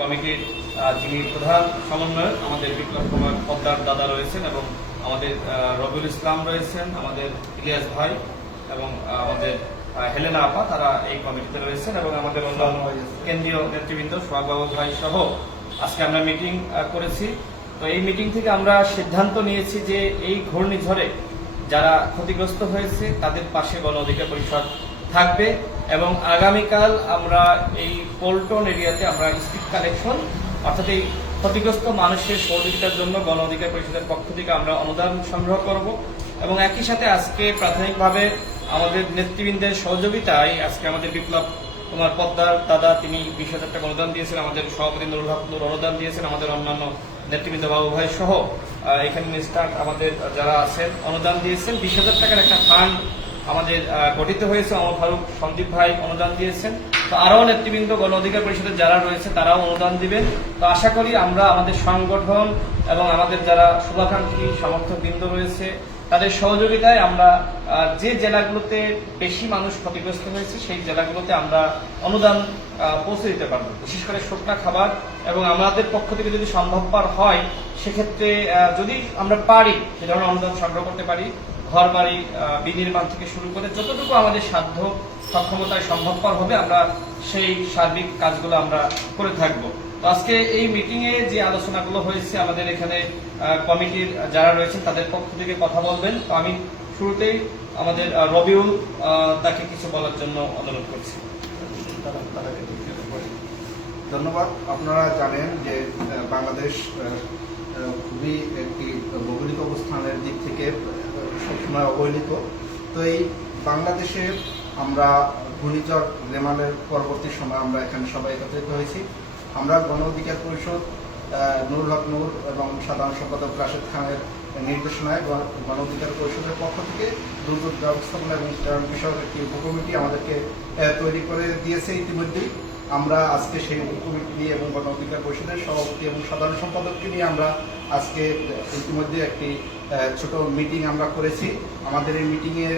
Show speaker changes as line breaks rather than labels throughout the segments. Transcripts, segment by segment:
কমিটির যিনি প্রধান সমন্বয়ক, আমাদের বিপ্লব কুমার পদ্মার দাদা রয়েছেন এবং আমাদের রবিউল ইসলাম রয়েছেন, আমাদের ইলিয়াস ভাই এবং আমাদের হেলেনা আপা, তারা এই কমিটিতে রয়েছেন এবং আমাদের অন্যান্য কেন্দ্রীয় নেতৃবৃন্দ সোহাগবাবু ভাই সহ আজকে আমরা মিটিং করেছি। তো এই মিটিং থেকে আমরা সিদ্ধান্ত নিয়েছি যে এই ঘূর্ণিঝড়ে যারা ক্ষতিগ্রস্ত হয়েছে, তাদের পাশে গণ অধিকার পরিষদ থাকবে। এবং আগামীকাল আমরা এই পোল্টন এরিয়াতে আমরা স্টিক কালেকশন, অর্থাৎ এই ক্ষতিগ্রস্ত মানুষের সহযোগিতার জন্য গণ অধিকার পরিষদের পক্ষ থেকে আমরা অনুদান সংগ্রহ করব। এবং একই সাথে আজকে প্রাথমিকভাবে আমাদের নেতৃবৃন্দের সহযোগিতায় আজকে আমাদের বিপ্লব কুমার পদ্মার দাদা, তিনি বিশ হাজার টাকা অনুদান দিয়েছেন, আমাদের সভাপতি নুরুল হক নুর অনুদান দিয়েছেন, আমাদের অন্যান্য নেতৃবৃন্দ বাবু ভাই সহ এখানে মিনিস্টার আমাদের যারা আছেন অনুদান দিয়েছেন। বিশ হাজার টাকার একটা ফান্ড আমাদের গঠিত হয়েছে অমর ফারুক, সন্দীপ ভাই অনুদান দিয়েছেন। তো আরও নেতৃবৃন্দ, গণ অধিকার পরিষদের যারা রয়েছে, তারাও অনুদান দিবেন। তো আশা করি আমরা আমাদের সংগঠন এবং আমাদের যারা শুভাকাঙ্ক্ষী সমর্থক বৃন্দ রয়েছে, তাদের সহযোগিতায় আমরা যে জেলাগুলোতে বেশি মানুষ ক্ষতিগ্রস্ত হয়েছে, সেই জেলাগুলোতে আমরা অনুদান পৌঁছে দিতে পারব। বিশেষ করে শুকনা খাবার এবং আমাদের পক্ষ থেকে যদি সম্ভবপর হয়, সেক্ষেত্রে যদি আমরা পারি, সে ধরনের অনুদান সংগ্রহ করতে পারি ঘর বাড়ি আহ, বিনির্মাণ থেকে শুরু করে যতটুকু আমাদের সাধ্য সক্ষমতায় সম্ভবপর হবে আমরা সেই সার্বিক কাজগুলো আমরা করে থাকব। তো আজকে এই মিটিং এ যে আলোচনাগুলো হয়েছে আমাদের এখানে কমিটির যারা রয়েছেন তাদের পক্ষ থেকে কথা বলবেন। তো আমি শুরুতেই আমাদের রবিউল তাকে কিছু বলার জন্য অনুরোধ করছি।
ধন্যবাদ। আপনারা জানেন যে বাংলাদেশ খুবই একটি ভৌগোলিক অবস্থানের দিক থেকে সবসময় অবহেলিত। তো এই বাংলাদেশে আমরা ঘূর্ণিঝড় রেমালের পরবর্তী সময় আমরা এখানে সবাই একত্রিত হয়েছি। আমরা গণ অধিকার পরিষদ নুরুল হক নূর এবং সাধারণ সম্পাদক রাশেদ খানের নির্দেশনায় গণ অধিকার পরিষদের পক্ষ থেকে দুর্যোগ ব্যবস্থাপনা এবং ত্রাণ বিষয়ক একটি উপকমিটি আমাদেরকে তৈরি করে দিয়েছে ইতিমধ্যেই। আমরা আজকে সেই উপকমিটি নিয়ে এবং গণ অধিকার পরিষদের সভাপতি এবং সাধারণ সম্পাদককে নিয়ে আমরা আজকে ইতিমধ্যে একটি ছোট মিটিং আমরা করেছি। আমাদের এই মিটিংয়ে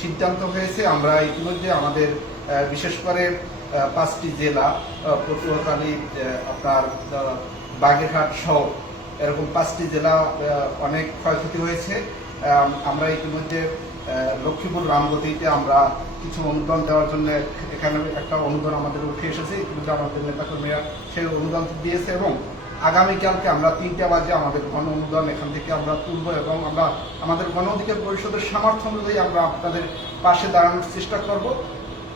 সিদ্ধান্ত হয়েছে, আমরা ইতিমধ্যে আমাদের বিশেষ করে পাঁচটি জেলা পটুয়াখালী আপনার বাগেরহাট সহ এরকম পাঁচটি জেলা অনেক ক্ষয়ক্ষতি হয়েছে। আমরা ইতিমধ্যে লক্ষ্মীপুর রামগতিতে আমরা কিছু অনুদান দেওয়ার জন্য এখানে একটা অনুদান আমাদের উঠে এসেছে। ইতিমধ্যে আমাদের নেতাকর্মীরা সেই অনুদান দিয়েছে এবং আগামীকালকে আমরা তিনটা বাজে আমাদের গণ অনুদান এখান থেকে আমরা তুলব এবং আমরা আমাদের গণ অধিকার পরিষদের সামর্থ্য অনুযায়ী আমরা আপনাদের পাশে দাঁড়ানোর চেষ্টা করব।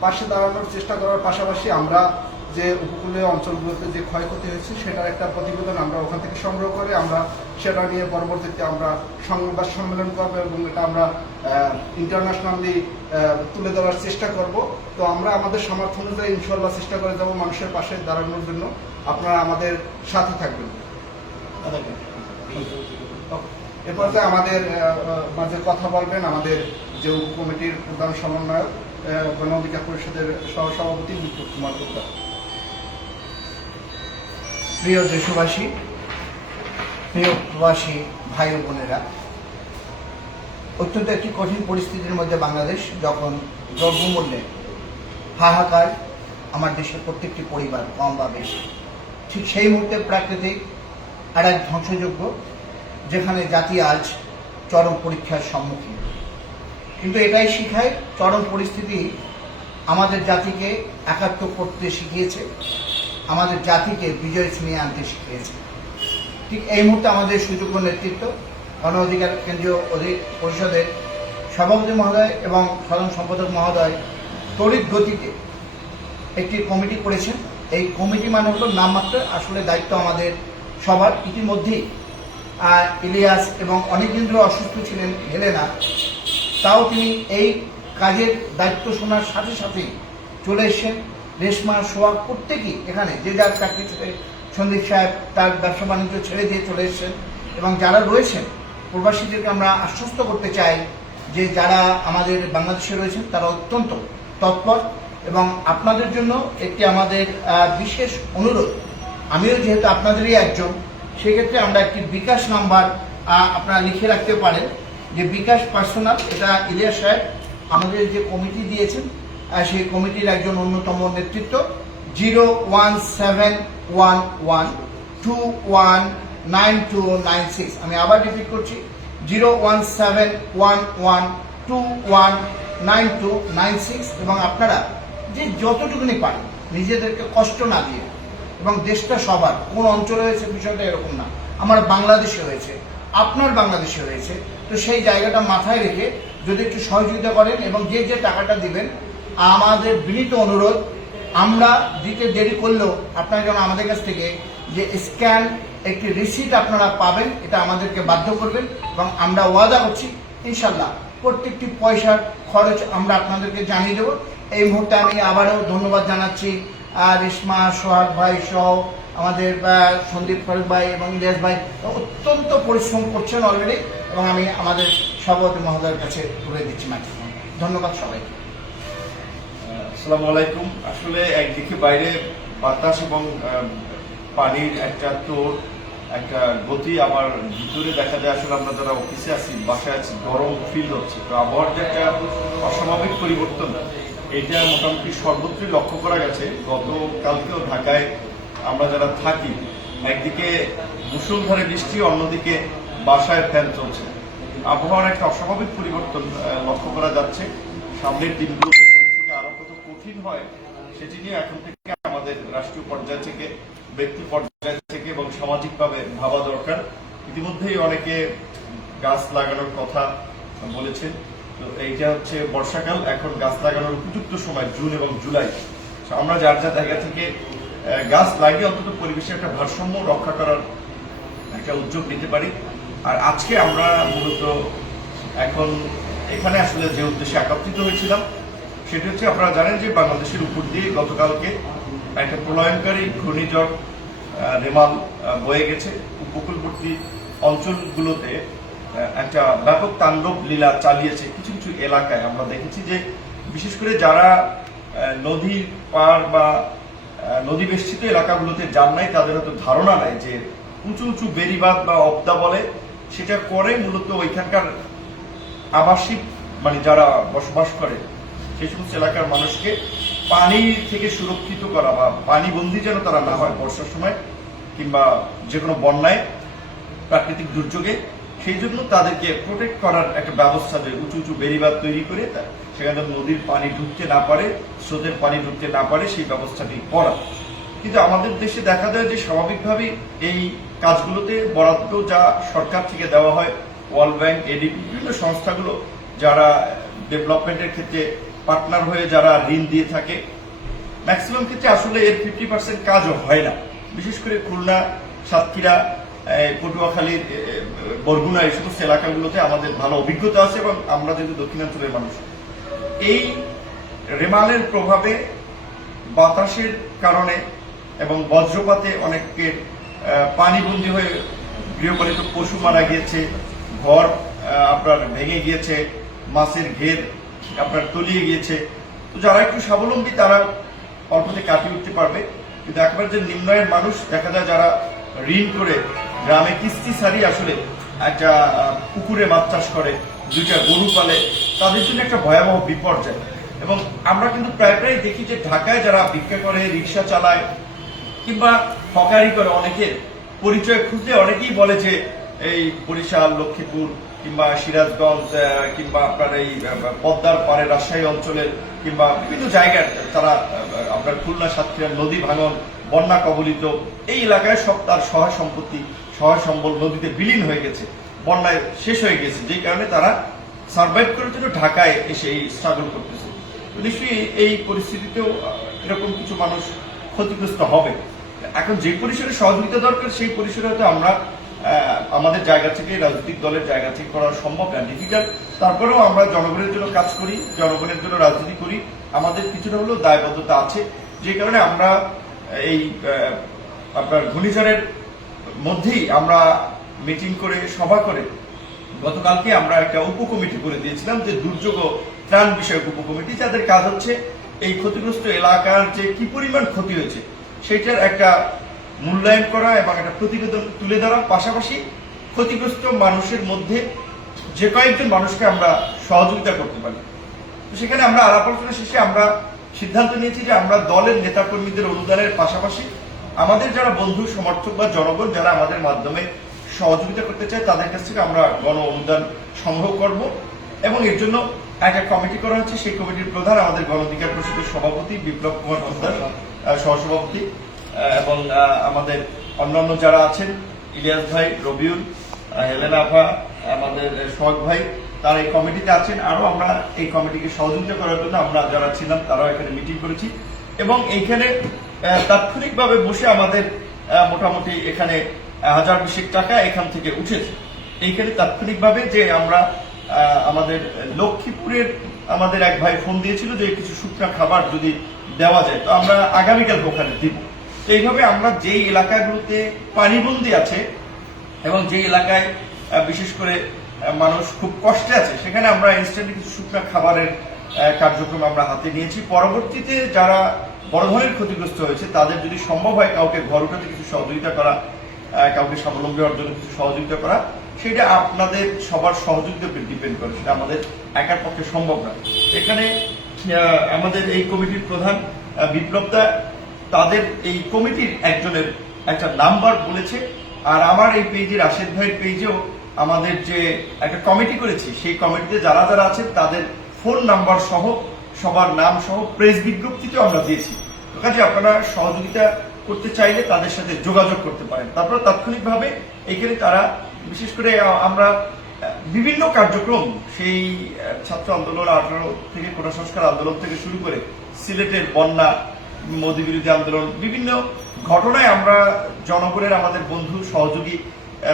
পাশে দাঁড়ানোর চেষ্টা করার পাশাপাশি আমরা যে উপকূলীয় অঞ্চলগুলোতে যে ক্ষয়ক্ষতি হয়েছে সেটার একটা প্রতিবেদন আমরা ওখান থেকে সংগ্রহ করে আমরা সেটা নিয়ে পরবর্তীতে আমরা সংবাদ সম্মেলন করব এবং এটা আমরা ইন্টারন্যাশনালি তুলে ধরার চেষ্টা করব। তো আমরা আমাদের সামর্থ্য অনুযায়ী ইনশাল্লাহ চেষ্টা করে যাব মানুষের পাশে দাঁড়ানোর জন্য। আপনারা আমাদের সাথে থাকবেন। এরপর যে আমাদের মাঝে কথা বলবেন আমাদের যে কমিটির প্রধান সমন্বয়ক গণ অধিকার পরিষদের সহসভাপতি বিপ্লব কুমার গুপ্তা।
প্রিয় দেশবাসী, প্রিয় প্রবাসী ভাই বোনেরা, অত্যন্ত একটি কঠিন পরিস্থিতির মধ্যে বাংলাদেশ যখন দ্রব্যমূল্যে হাহাকার, আমার দেশের প্রত্যেকটি পরিবার কম বা বেশি ঠিক সেই মুহূর্তে প্রাকৃতিক আর এক ধ্বংসযোগ্য, যেখানে জাতি আজ চরম পরীক্ষার সম্মুখীন। কিন্তু এটাই শিখায় চরম পরিস্থিতি আমাদের জাতিকে একাত্ম করতে শিখিয়েছে, আমাদের জাতিকে বিজয় ছিনিয়ে আনতে শিখিয়েছে। ঠিক এই মুহূর্তে আমাদের সুযোগ্য নেতৃত্ব, গণ অধিকার কেন্দ্রীয় অধি- পরিষদের সভাপতি মহোদয় এবং সাধারণ সম্পাদক মহোদয় তড়িৎ গতিতে একটি কমিটি করেছেন। এই কমিটি মানে হলো নামমাত্র আসলে দায়িত্ব আমাদের সবার। ইতিমধ্যেই ইলিয়াস এবং অনেকদিন ধরে অসুস্থ ছিলেন হেলেনা। তাও তিনি এই কাজের দায়িত্ব শোনার সাথে সাথেই চলে এসছেন। রেশমা সোহাগ প্রত্যেকেই এখানে যে যার চাকরি ছেড়ে সন্দীপ সাহেব তার ব্যবসা বাণিজ্য ছেড়ে দিয়ে চলে এসছেন এবং যারা রয়েছেন, প্রবাসীদেরকে আমরা আশ্বস্ত করতে চাই যে যারা আমাদের বাংলাদেশে রয়েছেন তারা অত্যন্ত তৎপর এবং আপনাদের জন্য একটি আমাদের বিশেষ অনুরোধ। আমিও যেহেতু আপনাদেরই একজন, সেক্ষেত্রে আমরা একটি বিকাশ নাম্বার আপনারা লিখে রাখতে পারেন। যে বিকাশ পার্সোনাল, এটা ইলিয়াস সাহেব আমাদের যে কমিটি দিয়েছেন সেই কমিটির একজন অন্যতম নেতৃত্ব। Zero one seven one one two one nine two nine six. আমি আবার রিপিট করছি। Zero one seven one one two one nine two nine six. এবং আপনারা যে যতটুকুনি পারে, নিজেদেরকে কষ্ট না দিয়ে। এবং দেশটা সবার, কোন অঞ্চলে হয়েছে বিষয়টা এরকম না। আমার বাংলাদেশে হয়েছে, আপনার বাংলাদেশে হয়েছে। তো সেই জায়গাটা মাথায় রেখে যদি একটু সহযোগিতা করেন এবং যে যে টাকাটা দিবেন, আমাদের বিনীত অনুরোধ, আমরা দিতে দেরি করলেও আপনারা যেন আমাদের কাছ থেকে যে স্ক্যান, একটি রিসিট আপনারা পাবেন, এটা আমাদেরকে বাধ্য করবেন এবং আমরা ওয়াদা করছি ইনশাল্লাহ প্রত্যেকটি পয়সার খরচ আমরা আপনাদেরকে জানিয়ে দেবো। এই মুহূর্তে আমি আবারও ধন্যবাদ জানাচ্ছি রেশমা, সোহাগ ভাই সহ আমাদের সন্দীপ ফারুক ভাই এবং ইলিয়াস ভাই অত্যন্ত পরিশ্রম করছেন অলরেডি এবং আমি আমাদের সভাপতি মহোদয়ের কাছে তুলে দিচ্ছি মাইক্রোফোন ধন্যবাদ সবাইকে।
আসসালামু আলাইকুম। আসলে একদিকে বাইরে বাতাস এবং পানির একটা তোর, একটা গতি আমার ভিতরে দেখা যায়। আসলে আমরা যারা অফিসে আছি, বাসায় আছি, গরম ফিল হচ্ছে। তো আবহাওয়ার যে একটা অস্বাভাবিক পরিবর্তন এটা মোটামুটি সর্বত্রই লক্ষ্য করা গেছে। গতকালকেও ঢাকায় আমরা যারা থাকি, একদিকে মুসুলধারে বৃষ্টি, অন্যদিকে বাসায় ফ্যান চলছে। আবহাওয়ার একটা অস্বাভাবিক পরিবর্তন লক্ষ্য করা যাচ্ছে। সামনের দিনগুলোতে পরিস্থিতি আরও কত কঠিন হয়, সেটি নিয়ে এখন থেকে আমাদের রাষ্ট্রীয় পর্যায় থেকে, ব্যক্তি পর্যায় থেকে এবং সামাজিকভাবে ভাবা দরকার। ইতিমধ্যেই অনেকে গাছ লাগানোর কথা বলেছেন। তো এইটা হচ্ছে বর্ষাকাল, এখন গাছ লাগানোর উপযুক্ত সময় জুন এবং জুলাই। আমরা যার যার জায়গা থেকে গাছ লাগিয়ে অন্তত পরিবেশের একটা ভারসাম্য রক্ষা করার একটা উদ্যোগ নিতে পারি। আর আজকে আমরা মূলত এখন এখানে আসলে যে উদ্দেশ্যে একত্রিত হয়েছিলাম, সেটা হচ্ছে আপনারা জানেন যে বাংলাদেশের উপর দিয়ে গতকালকে একটা প্রলয়নকারী ঘূর্ণিঝড় রেমাল বয়ে গেছে। উপকূলবর্তী অঞ্চলগুলোতে একটা ব্যাপক তাণ্ডব লীলা চালিয়েছে কিছু কিছু এলাকায়। আমরা দেখেছি যে বিশেষ করে যারা নদীর পার বা নদী বেষ্টিত এলাকাগুলোতে যান নাই, তাদের হয়তো ধারণা নাই যে উঁচু উঁচু বেরিবাদ বা অবদা বলে সেটা করে মূলত ওইখানকার আবাসিক মানে যারা বসবাস করে, সেই সমস্ত এলাকার মানুষকে পানি থেকে সুরক্ষিত করা বা পানি বন্দি যেন তারা না হয় বর্ষার সময় কিংবা যে কোনো বন্যায় প্রাকৃতিক দুর্যোগে সেই জন্য তাদেরকে প্রোটেক্ট করার একটা ব্যবস্থা যে উঁচু উঁচু বেরিবাদ তৈরি করে সেখানে নদীর পানি ঢুকতে না পারে, স্রোতের পানি ঢুকতে না পারে, সেই ব্যবস্থাটি করা। কিন্তু আমাদের দেশে দেখা যায় যে স্বাভাবিকভাবেই এই কাজগুলোতে বরাদ্দ যা সরকার থেকে দেওয়া হয় ওয়ার্ল্ড ব্যাংক এডিবি বিভিন্ন সংস্থাগুলো যারা ডেভেলপমেন্টের ক্ষেত্রে পার্টনার হয়ে যারা ঋণ দিয়ে থাকে ম্যাক্সিমাম ক্ষেত্রে আসলে এর ফিফটি পার্সেন্ট কাজও হয় না। বিশেষ করে খুলনা, সাতক্ষীরা পটুয়াখালীর বরগুনা এই সমস্ত এলাকাগুলোতে আমাদের ভালো অভিজ্ঞতা আছে এবং আমরা যেহেতু দক্ষিণাঞ্চলের মানুষ। এই রেমালের প্রভাবে বাতাসের কারণে এবং বজ্রপাতে অনেকের আহ, পানিবন্দী হয়ে গৃহপালিত পশু মারা গিয়েছে ঘর আপনার ভেঙে গিয়েছে মাছের ঘের আপনার তলিয়ে গিয়েছে। তো যারা একটু স্বাবলম্বী তারা অল্পতে কাটিয়ে উঠতে পারবে। কিন্তু একবার যে নিম্নয়ের মানুষ দেখা যায় যারা ঋণ করে গ্রামে কিস্তি সারি আসলে একটা পুকুরে মাছ চাষ করে, দুইটা গরু পালে, তাদের জন্য একটা ভয়াবহ বিপর্যয়। এবং আমরা কিন্তু প্রায় প্রায় দেখি যে ঢাকায় যারা ভিক্ষা করে, রিক্সা চালায়, কিংবা হকারি করে অনেকের পরিচয় খুঁজলে অনেকেই বলে যে, এই বরিশাল, লক্ষ্মীপুর, কিংবা সিরাজগঞ্জ কিংবা আপনার এই পদ্মার পারে রাজশাহী অঞ্চলের, কিংবা বিভিন্ন জায়গার তারা আপনার খুলনা সাতক্ষীরা নদী ভাঙন, বন্যা কবলিত, এই এলাকায় সব তার সহায় সম্পত্তি সহায় সম্বল নদীতে বিলীন হয়ে গেছে, বন্যায় শেষ হয়ে গেছে, যে কারণে তারা সার্ভাইভ করার জন্য ঢাকায় এসে এই স্ট্রাগল করতেছে। নিশ্চয়ই এই পরিস্থিতিতেও এরকম কিছু মানুষ ক্ষতিগ্রস্ত হবে। এখন যে পরিসরে সহযোগিতা দরকার, সেই পরিসরে হয়তো আমরা আমাদের জায়গা থেকে, রাজনৈতিক দলের জায়গা থেকে করা সম্ভব না। ডিফিকাল্ট তারপরেও আমরা জনগণের জন্য কাজ করি, জনগণের জন্য রাজনীতি করি। আমাদের কিছুটা হলেও দায়বদ্ধতা আছে। যে কারণে আমরা এই আপনার ঘূর্ণিঝড়ের মধ্যেই আমরা মিটিং করে, সভা করে গতকালকে আমরা একটা উপকমিটি করে দিয়েছিলাম যে দুর্যোগ ত্রাণ বিষয়ক উপকমিটি, যাদের কাজ হচ্ছে এই ক্ষতিগ্রস্ত এলাকার যে কি পরিমাণ ক্ষতি হয়েছে সেটার একটা মূল্যায়ন করা এবং একটা প্রতিবেদন তুলে ধরা। পাশাপাশি ক্ষতিগ্রস্ত মানুষের মধ্যে যে কয়েকজন মানুষকে আমরা সহযোগিতা করতে পারি। সেখানে আমরা আলাপ আলোচনা শেষে আমরা সিদ্ধান্ত নিয়েছি যে আমরা দলের নেতাকর্মীদের অনুদানের পাশাপাশি আমাদের যারা বন্ধু, সমর্থক বা জনগণ যারা আমাদের মাধ্যমে সহযোগিতা করতে চায়, তাদের কাছ থেকে আমরা গণ অনুদান সংগ্রহ করব এবং এর জন্য একটা কমিটি করা হচ্ছে। সেই কমিটির প্রধান আমাদের গণধিকার পরিষদের সভাপতি বিপ্লব কুমার পোদ্দার সহসভাপতি এবং আমাদের অন্যান্য যারা আছেন, ইলিয়াস ভাই, রবিউল হেলেনা আফা আমাদের সোহাগ ভাই, তারা এই কমিটিতে আছেন। আরও আমরা এই কমিটিকে সহযোগিতা করার জন্য আমরা যারা ছিলাম, তারাও এখানে মিটিং করেছি। এবং এইখানে তাৎক্ষণিকভাবে বসে আমাদের মোটামুটি এখানে হাজার বিশেক টাকা এখান থেকে উঠেছে এইখানে তাৎক্ষণিকভাবে যে আমরা আমাদের লক্ষ্মীপুরের আমাদের এক ভাই ফোন দিয়েছিল যে কিছু শুকনা খাবার যদি দেওয়া যায়, তো আমরা আগামীকাল ওখানে দিব। তো এইভাবে আমরা যেই এলাকাগুলোতে পানিবন্দি আছে এবং যে এলাকায় বিশেষ করে মানুষ খুব কষ্টে আছে, সেখানে আমরা ইনস্ট্যান্ট কিছু শুকনা খাবারের কার্যক্রম আমরা হাতে নিয়েছি। পরবর্তীতে যারা বড় ধরনের ক্ষতিগ্রস্ত হয়েছে, তাদের যদি সম্ভব হয় কাউকে ঘর উঠাতে কিছু সহযোগিতা করা কাউকে স্বাবলম্বী অর্জনে কিছু সহযোগিতা করা, সেটা আপনাদের সবার সহযোগিতার উপর ডিপেন্ড করে, সেটা আমাদের একার পক্ষে সম্ভব না। এখানে আমাদের এই কমিটির প্রধান বিপ্লবদা তাদের এই কমিটির একজনের একটা নাম্বার বলেছে, আর আমার এই পেজে রাশেদ ভাইয়ের পেজেও আমাদের যে একটা কমিটি করেছি, সেই কমিটিতে যারা যারা আছেন, তাদের ফোন নাম্বার সহ, সবার নাম সহ, প্রেস বিজ্ঞপ্তিতেও আমরা দিয়েছি। কাজে আপনারা সহযোগিতা করতে চাইলে তাদের সাথে যোগাযোগ করতে পারেন। তারপর তাৎক্ষণিকভাবে এখানে তারা, বিশেষ করে আমরা বিভিন্ন কার্যক্রম সেই ছাত্র আন্দোলন আঠারো থেকে কোটা সংস্কার আন্দোলন থেকে শুরু করে সিলেটের বন্যা, মোদী বিরোধী আন্দোলন, বিভিন্ন ঘটনায় আমরা জনগণের, আমাদের বন্ধু, সহযোগী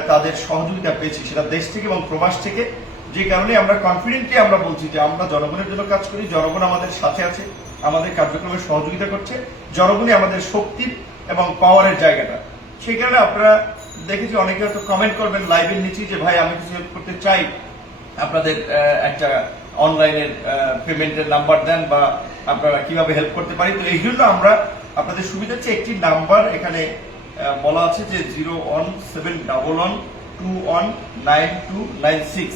তাদের সহযোগিতা পেয়েছি। সেটা দেশ থেকে এবং প্রবাস থেকে। যে কারণে আমরা কনফিডেন্টলি আমরা বলছি যে আমরা জনগণের জন্য কাজ করি, জনগণ আমাদের সাথে আছে। আমাদের কার্যক্রমে সহযোগিতা করছে। জনগণই আমাদের শক্তির এবং পাওয়ারের জায়গাটা। সেই কারণে আপনারা দেখেছি, অনেকে হয়তো কমেন্ট করবেন লাইভের নিচে যে, ভাই, আমি কিছু হেল্প করতে চাই। আপনাদের একটা অনলাইনের পেমেন্টের নাম্বার দেন বা আপনারা কীভাবে হেল্প করতে পারি। তো এই জন্য আমরা আপনাদের সুবিধা হচ্ছে একটি নাম্বার এখানে বলা আছে যে zero one seven double one two one nine two nine six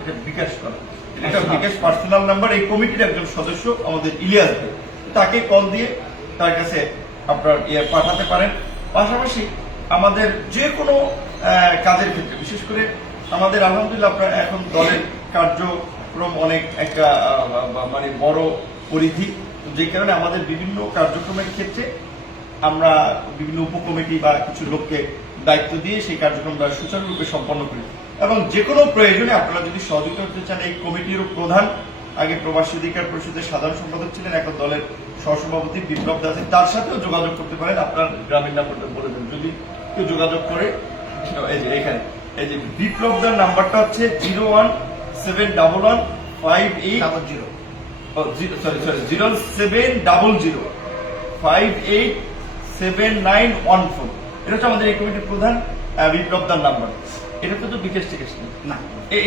এটা বিকাশ করা। এটা বিকাশ পার্সোনাল নাম্বার এই কমিটির একজন সদস্য আমাদের ইলিয়াস তাকে কল দিয়ে তার কাছে আপনার ইয়ে পাঠাতে পারেন। পাশাপাশি আমাদের যে কোনো কাজের ক্ষেত্রে, বিশেষ করে আমাদের আলহামদুলিল্লাহ আপনার এখন দলের কার্যক্রম অনেক একটা মানে বড় পরিধি। যে কারণে আমাদের বিভিন্ন কার্যক্রমের ক্ষেত্রে আমরা বিভিন্ন উপকমিটি বা কিছু লোককে দায়িত্ব দিয়ে সেই কার্যক্রমটা সুচারুরূপে সম্পন্ন করি এবং যে কোনো প্রয়োজনে আপনারা যদি সহযোগিতা করতে চান এই কমিটির প্রধান আগে প্রবাসী অধিকার পরিষদের সাধারণ সম্পাদক ছিলেন এখন দলের সহসভাপতি বিপ্লব দাস তার সাথেও যোগাযোগ করতে পারেন। আপনার গ্রামীণ নাম্বারটা বলে দেন। যদি কেউ যোগাযোগ করে এই যে এখানে এই যে বিপ্লব দার নাম্বারটা হচ্ছে zero one seven double one five eight
double zero.
Sorry sorry zero seven double zero five eight seven nine one four. এটা হচ্ছে আমাদের এই কমিটির প্রধান বিপ্লব দার নাম্বার। এটা তো বিকাশ টিকাশ
না।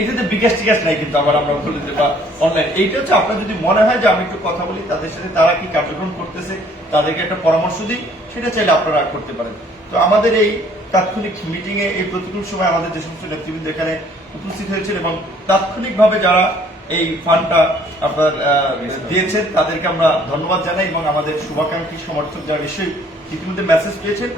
এটাতে বিকাশ টিকাশ নাই কিন্তু আবার আমরা বলে দেবো অনলাইন এইটা হচ্ছে আপনার যদি মনে হয় যে আমি একটু কথা বলি তাদের সাথে তারা কি কার্যক্রম করতেছে তাদেরকে একটা পরামর্শ দিই সেটা চাইলে আপনারা করতে পারেন। তো আমাদের এই তাৎক্ষণিক মিটিং এ এই প্রতিকূল সময় আমাদের যে সমস্ত নেতৃবৃন্দ এখানে উপস্থিত হয়েছেন এবং তাৎক্ষণিকভাবে যারা এই ফান্ডটা আপনার দিয়েছেন তাদেরকে আমরা ধন্যবাদ জানাই এবং আমাদের শুভাকাঙ্ক্ষী সমর্থক যারা নিশ্চয়ই ইতিমধ্যে মেসেজ পেয়েছেন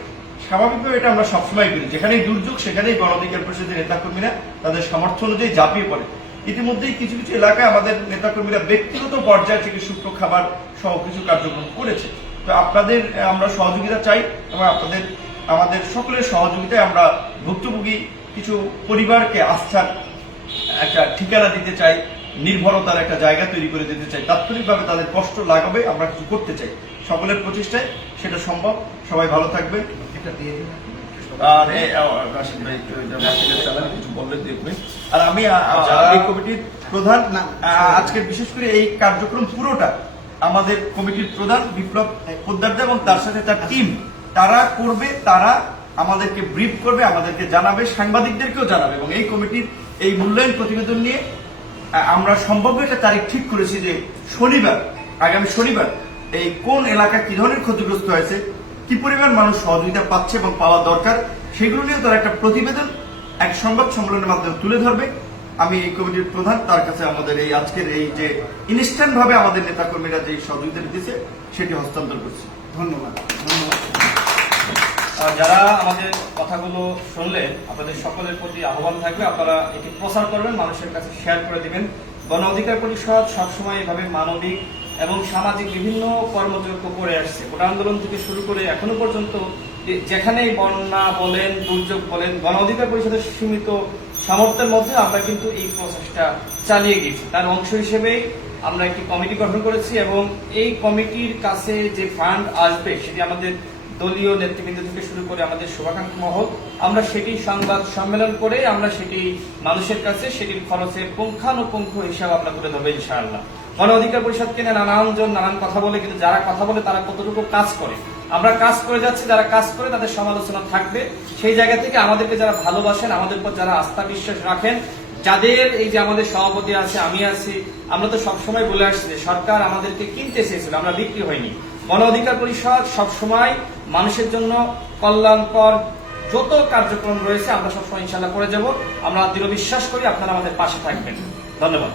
স্বাভাবিকভাবে এটা আমরা সবসময় করি। যেখানেই দুর্যোগ, সেখানেই গণঅধিকার পরিষদের নেতাকর্মীরা তাদের সামর্থ্য অনুযায়ী ঝাঁপিয়ে পড়ে। ইতিমধ্যেই কিছু কিছু এলাকায় আমাদের নেতাকর্মীরা ব্যক্তিগত পর্যায় থেকে শুকনো খাবার সহ কিছু কার্যক্রম করেছে। তো আপনাদের আমরা সহযোগিতা চাই এবং আপনাদের, আমাদের সকলের সহযোগিতায় আমরা ভুক্তভোগী কিছু পরিবারকে আস্থার একটা ঠিকানা দিতে চাই, নির্ভরতার একটা জায়গা তৈরি করে দিতে চাই। তাৎক্ষণিকভাবে তাদের কষ্ট লাগাবে আমরা কিছু করতে চাই। সকলের প্রচেষ্টায় সেটা সম্ভব। সবাই ভালো থাকবে আর আমি এই কমিটির প্রধান
না,
আহ, আজকে বিশেষ করে এই কার্যক্রম পুরোটা আমাদের কমিটির প্রধান বিপ্লব পোদ্দারদা এবং তার সাথে তার টিম তারা করবে তারা আমাদেরকে ব্রিফ করবে আমাদেরকে জানাবে সাংবাদিকদেরকেও জানাবে এবং এই কমিটির এই মূল্যায়ন প্রতিবেদন নিয়ে আমরা সম্ভাব্য একটা তারিখ ঠিক করেছি যে শনিবার আগামী শনিবার এই কোন এলাকা কি ধরনের ক্ষতিগ্রস্ত হয়েছে কি পরিমাণ মানুষ সহযোগিতা পাচ্ছে এবং পাওয়া দরকার, সেগুলো নিয়ে তারা একটা প্রতিবেদন, এক সংবাদ সম্মেলনের মাধ্যমে তুলে ধরবে। আমি এই কমিটির প্রধান, তার কাছে আমাদের এই আজকের এই যে ইনস্ট্যান্ট ভাবে আমাদের নেতাকর্মীরা যে সহযোগিতা দিতেছে, সেটি হস্তান্তর করছি।
ধন্যবাদ। ধন্যবাদ।
যারা আমাদের কথাগুলো শুনলেন, আপনাদের সকলের প্রতি আহ্বান থাকবে, আপনারা এটি প্রচার করবেন, মানুষের কাছে শেয়ার করে দিবেন। গণ অধিকার পরিষদ সবসময় এভাবে মানবিক এবং সামাজিক বিভিন্ন কর্মযোগ্য করে আসছে। কোটা আন্দোলন থেকে শুরু করে এখনও পর্যন্ত যেখানেই বন্যা বলেন, দুর্যোগ বলেন, গণ অধিকার পরিষদের সীমিত সামর্থ্যের মধ্যে আমরা কিন্তু এই প্রসেসটা চালিয়ে গেছি। তার অংশ হিসেবেই আমরা একটি কমিটি গঠন করেছি এবং এই কমিটির কাছে যে ফান্ড আসবে, সেটি আমাদের দলীয় নেতৃবৃন্দ থেকে শুরু করে আমাদের শুভাকাঙ্ক্ষী মহল, আমরা সেটি সংবাদ সম্মেলন করে আমরা সেটি মানুষের কাছে সেটির খরচের পুঙ্খানুপুঙ্খ হিসাব আমরা তুলে ধরবো ইনশাআল্লাহ। গণ অধিকার পরিষদকে নিয়ে নানানজন নানান কথা বলে, কিন্তু যারা কথা বলে তারা কতটুকু কাজ করে? আমরা কাজ করে যাচ্ছি, যারা কাজ করে তাদের সমালোচনা থাকবে। সেই জায়গা থেকে আমাদেরকে যারা ভালোবাসেন, আমাদের উপর যারা আস্থা বিশ্বাস রাখেন, যাদের এই যে আমাদের সভাপতি আছে, আমি আছি, আমরা তো সবসময় বলে আসছি যে সরকার আমাদেরকে কিনতে চেয়েছিল, আমরা বিক্রি হয়নি। গণ অধিকার পরিষদ সবসময় মানুষের জন্য কল্যাণকর যত কার্যক্রম রয়েছে, আমরা সবসময় ইনশাল্লাহ করে যাব। আমরা দৃঢ় বিশ্বাস করি আপনারা আমাদের পাশে থাকবেন। ধন্যবাদ।